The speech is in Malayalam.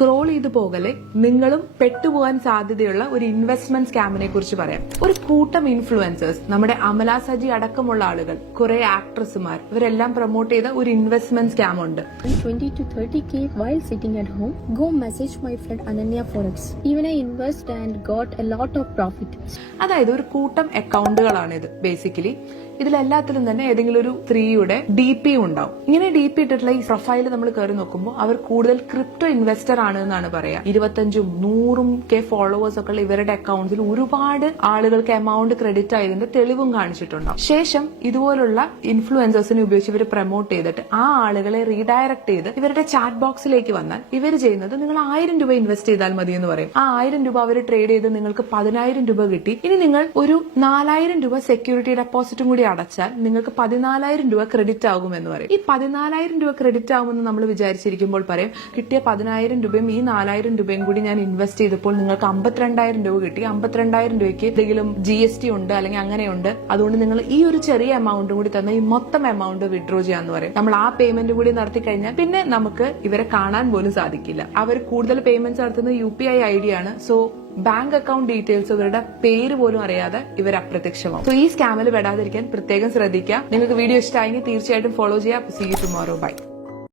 സ്ക്രോൾ ചെയ്ത് പോകലെ നിങ്ങളും പെട്ടുപോകാൻ സാധ്യതയുള്ള ഒരു ഇൻവെസ്റ്റ്മെന്റ് സ്കാമിനെ കുറിച്ച് പറയാം. ഒരു കൂട്ടം ഇൻഫ്ലുവൻസേഴ്സ്, നമ്മുടെ അമല സജി അടക്കമുള്ള ആളുകൾ, കുറെ ആക്ട്രസുമാർ, ഇവരെല്ലാം പ്രൊമോട്ട് ചെയ്ത ഒരു ഇൻവെസ്റ്റ്മെന്റ് സ്കാം ഉണ്ട്. 20 to 30K while sitting at home. Go message my friend Ananya Forex. Even I invest and got a lot of profit. അതായത് ഒരു കൂട്ടം അക്കൗണ്ടുകളാണ് ഇത്. ബേസിക്കലി ഇതിലെല്ലാത്തിലും തന്നെ ഏതെങ്കിലും ഒരു സ്ത്രീയുടെ DP ഉണ്ടാവും. ഇങ്ങനെ DP ഇട്ടിട്ടുള്ള ഈ പ്രൊഫൈൽ നമ്മൾ കയറി നോക്കുമ്പോൾ അവർ കൂടുതൽ ക്രിപ്റ്റോ ഇൻവെസ്റ്റർ ആണ് എന്നാണ് പറയാ. 25ഉം 100K ഫോളോവേഴ്സ് ഒക്കെ ഉള്ള ഇവരുടെ അക്കൗണ്ട്സിൽ ഒരുപാട് ആളുകൾക്ക് എമൗണ്ട് ക്രെഡിറ്റ് ആയതിന്റെ തെളിവും കാണിച്ചിട്ടുണ്ടാവും. ശേഷം ഇതുപോലുള്ള ഇൻഫ്ലുവൻസേഴ്സിനെ ഉപയോഗിച്ച് ഇവർ പ്രൊമോട്ട് ചെയ്തിട്ട് ആ ആളുകളെ റീഡയറക്ട് ചെയ്ത് ഇവരുടെ ചാറ്റ് ബോക്സിലേക്ക് വന്നാൽ ഇവർ ചെയ്യുന്നത് നിങ്ങൾ 1000 രൂപ ഇൻവെസ്റ്റ് ചെയ്താൽ മതി എന്ന് പറയും. ആ 1000 രൂപ അവർ ട്രേഡ് ചെയ്ത് നിങ്ങൾക്ക് 10000 രൂപ കിട്ടി. ഇനി നിങ്ങൾ ഒരു 4000 രൂപ സെക്യൂരിറ്റി ഡെപ്പോസിറ്റും കൂടി അടച്ചാൽ നിങ്ങൾക്ക് 14000 രൂപ ക്രെഡിറ്റ് ആകുമെന്ന് പറയും. ഈ 14000 രൂപ ക്രെഡിറ്റ് ആകുമെന്ന് നമ്മൾ വിചാരിച്ചിരിക്കുമ്പോൾ പറയും കിട്ടിയ 10000 രൂപയും ഈ 4000 രൂപയും കൂടി ഞാൻ ഇൻവെസ്റ്റ് ചെയ്തപ്പോൾ നിങ്ങൾക്ക് 52000 രൂപ കിട്ടി. 52000 രൂപയ്ക്ക് എന്തെങ്കിലും GST ഉണ്ട് അല്ലെങ്കിൽ അങ്ങനെയുണ്ട്, അതുകൊണ്ട് നിങ്ങൾ ഈ ഒരു ചെറിയ എമൗണ്ടും കൂടി തന്ന ഈ മൊത്തം എമൗണ്ട് വിഡ്രോ ചെയ്യാന്ന് പറയും. നമ്മൾ ആ പേയ്മെന്റ് കൂടി നടത്തി കഴിഞ്ഞാൽ പിന്നെ നമുക്ക് ഇവരെ കാണാൻ പോലും സാധിക്കില്ല. അവർ കൂടുതൽ പേയ്മെന്റ്സ് നടത്തുന്നത് UPI ID ആണ്. സോ ബാങ്ക് അക്കൗണ്ട് ഡീറ്റെയിൽസ്, ഇവരുടെ പേര് പോലും അറിയാതെ ഇവർ അപ്രത്യക്ഷമാവും. സോ ഈ സ്കാമിൽ പെടാതിരിക്കാൻ പ്രത്യേകം ശ്രദ്ധിക്കുക. നിങ്ങൾക്ക് വീഡിയോ ഇഷ്ടമായെങ്കിൽ തീർച്ചയായിട്ടും ഫോളോ ചെയ്യുക. See you tomorrow. ബൈ.